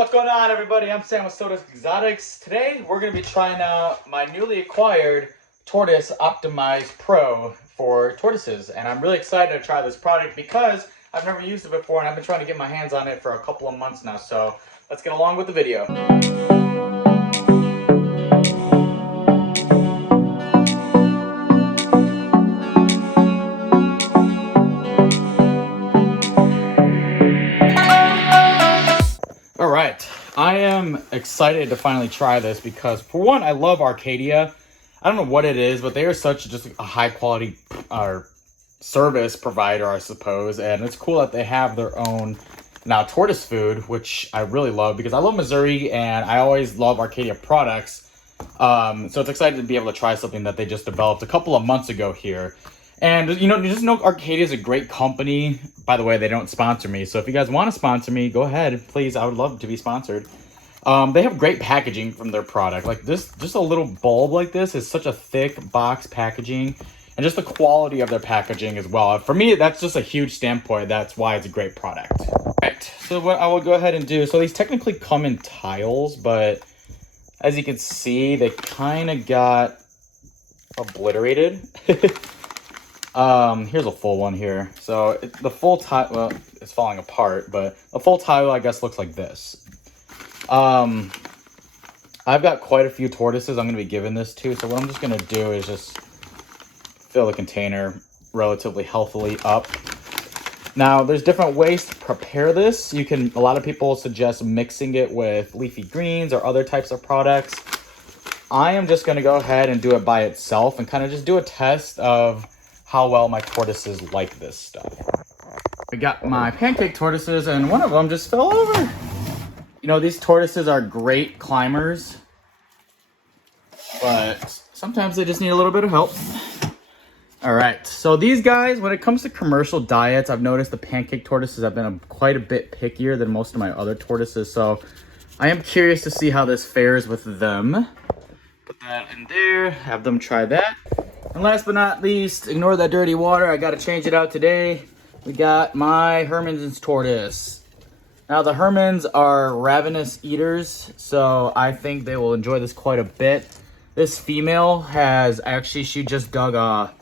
What's going on, everybody? I'm Sam with Tortoise Exotics. Today we're going to be trying out my newly acquired Tortoise Optimized Pro for tortoises, and I'm really excited to try this product because I've never used it before and I've been trying to get my hands on it for a couple of months now. So let's get along with the video. All right, I am excited to finally try this because, for one, I love Arcadia. I don't know what it is, but they are such just a high quality service provider, I suppose, and it's cool that they have their own now tortoise food, which I really love because I love Missouri and I always love Arcadia products. So it's exciting to be able to try something that they just developed a couple of months ago here. And, you just know Arcadia is a great company. By the way, they don't sponsor me. So if you guys want to sponsor me, go ahead. Please, I would love to be sponsored. They have great packaging from their product. Like this, just a little bulb like this is such a thick box packaging. And just the quality of their packaging as well. For me, that's just a huge standpoint. That's why it's a great product. Right, so what I will go ahead and do. So these technically come in tiles, but as you can see, they kind of got obliterated. Here's a full one here. So the full tile, well, it's falling apart, but the full tile, I guess, looks like this. I've got quite a few tortoises I'm going to be giving this to. So what I'm just going to do is just fill the container relatively healthily up. Now, there's different ways to prepare this. A lot of people suggest mixing it with leafy greens or other types of products. I am just going to go ahead and do it by itself and kind of just do a test of how well my tortoises like this stuff. I got my pancake tortoises and one of them just fell over. These tortoises are great climbers, but sometimes they just need a little bit of help. All right, so these guys, when it comes to commercial diets, I've noticed the pancake tortoises have been quite a bit pickier than most of my other tortoises, so I am curious to see how this fares with them. Put that in there, have them try that. And last but not least, ignore that dirty water. I got to change it out today. We got my Herman's tortoise. Now, the Hermans are ravenous eaters, so I think they will enjoy this quite a bit. This female she just dug a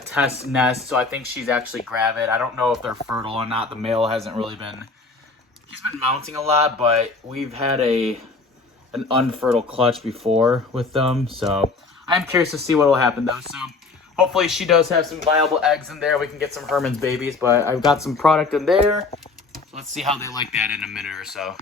test nest, so I think she's actually gravid. I don't know if they're fertile or not. The male hasn't really he's been mounting a lot, but we've had an unfertile clutch before with them, so I'm curious to see what will happen though. So hopefully she does have some viable eggs in there. We can get some Herman's babies, but I've got some product in there. So let's see how they like that in a minute or so. All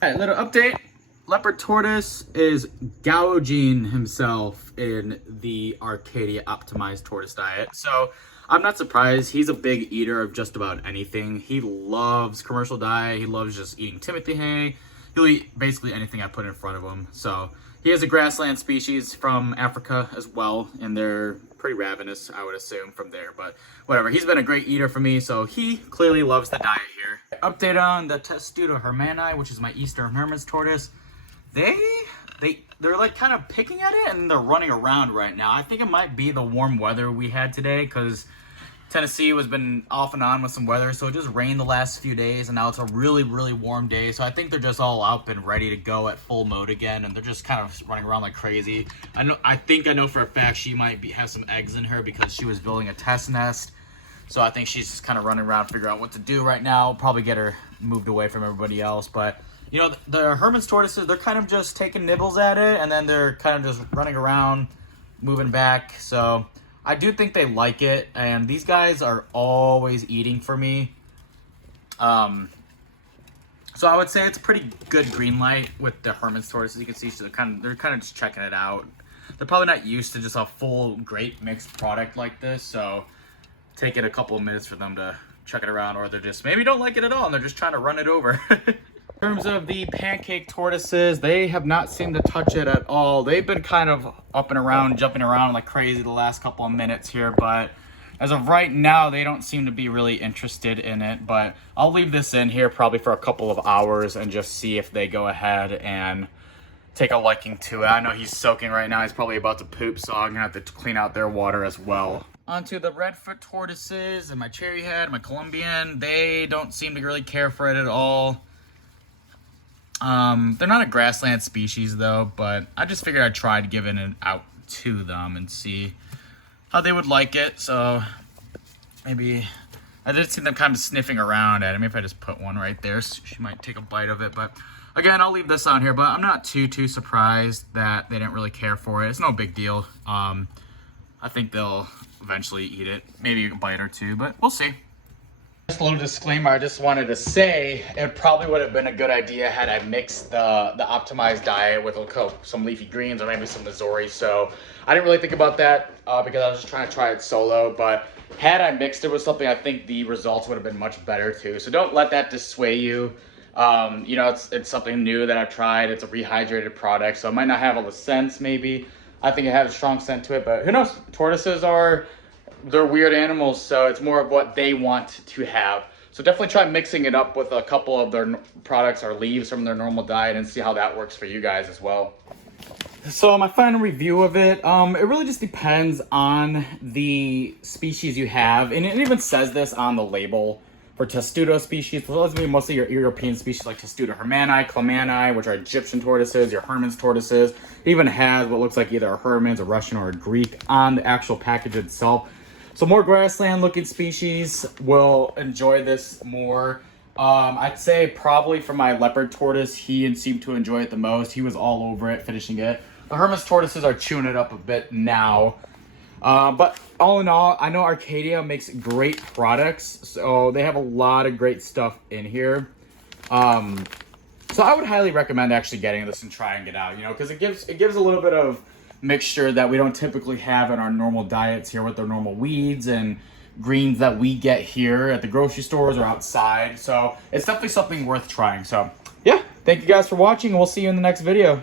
right, little update. Leopard tortoise is gouging himself in the Arcadia Optimized Tortoise Diet. So I'm not surprised. He's a big eater of just about anything. He loves commercial diet. He loves just eating Timothy hay. He'll eat basically anything I put in front of him. So he is a grassland species from Africa as well, and they're pretty ravenous, I would assume, from there. But whatever, he's been a great eater for me, so he clearly loves the diet here. Update on the Testudo hermani, which is my Eastern Herman's tortoise. They're like kind of picking at it, and they're running around right now. I think it might be the warm weather we had today, because Tennessee has been off and on with some weather, so it just rained the last few days, and now it's a really, really warm day. So I think they're just all up and ready to go at full mode again, and they're just kind of running around like crazy. I think I know for a fact she might have some eggs in her because she was building a test nest. So I think she's just kind of running around, figuring out what to do right now. Probably get her moved away from everybody else. But, the Herman's tortoises, they're kind of just taking nibbles at it, and then they're kind of just running around, moving back. So I do think they like it, and these guys are always eating for me. So I would say it's a pretty good green light with the Herman's tortoises. You can see they're kind of just checking it out. They're probably not used to just a full great mixed product like this, so take it a couple of minutes for them to check it around, or they're just maybe don't like it at all and they're just trying to run it over. In terms of the pancake tortoises, they have not seemed to touch it at all. They've been kind of up and around, jumping around like crazy the last couple of minutes here, but as of right now, they don't seem to be really interested in it. But I'll leave this in here probably for a couple of hours and just see if they go ahead and take a liking to it. I know he's soaking right now. He's probably about to poop, so I'm gonna have to clean out their water as well. Onto the redfoot tortoises and my cherry head, my Colombian. They don't seem to really care for it at all. They're not a grassland species though, but I just figured I'd try to give it out to them and see how they would like it. So maybe I did see them kind of sniffing around at it. Maybe if I just put one right there, she might take a bite of it. But again, I'll leave this on here, but I'm not too surprised that they didn't really care for it. It's no big deal. I think they'll eventually eat it, maybe a bite or two, but we'll see. Just a little disclaimer, I just wanted to say it probably would have been a good idea had I mixed the optimized diet with some leafy greens or maybe some Missouri. So I didn't really think about that because I was just trying to try it solo, but had I mixed it with something, I think the results would have been much better too. So don't let that dissuade you. You know, it's something new that I've tried. It's a rehydrated product, so it might not have all the scents maybe. I think it has a strong scent to it, but who knows? Tortoises they're weird animals, so it's more of what they want to have. So definitely try mixing it up with a couple of their products or leaves from their normal diet and see how that works for you guys as well. So my final review of it, it really just depends on the species you have, and it even says this on the label for testudo species. So let's be mostly your European species like Testudo hermanni, clemani, which are Egyptian tortoises, your Hermann's tortoises. It even has what looks like either a Hermann's, a Russian, or a Greek on the actual package itself. So more grassland looking species will enjoy this more. I'd say probably for my leopard tortoise, he seemed to enjoy it the most. He was all over it, finishing it. The Hermann's tortoises are chewing it up a bit now. But all in all, I know Arcadia makes great products, so they have a lot of great stuff in here. So I would highly recommend actually getting this and trying it out, you know, because it gives a little bit of mixture that we don't typically have in our normal diets here with their normal weeds and greens that we get here at the grocery stores or outside. So it's definitely something worth trying. So yeah, thank you guys for watching, and we'll see you in the next video.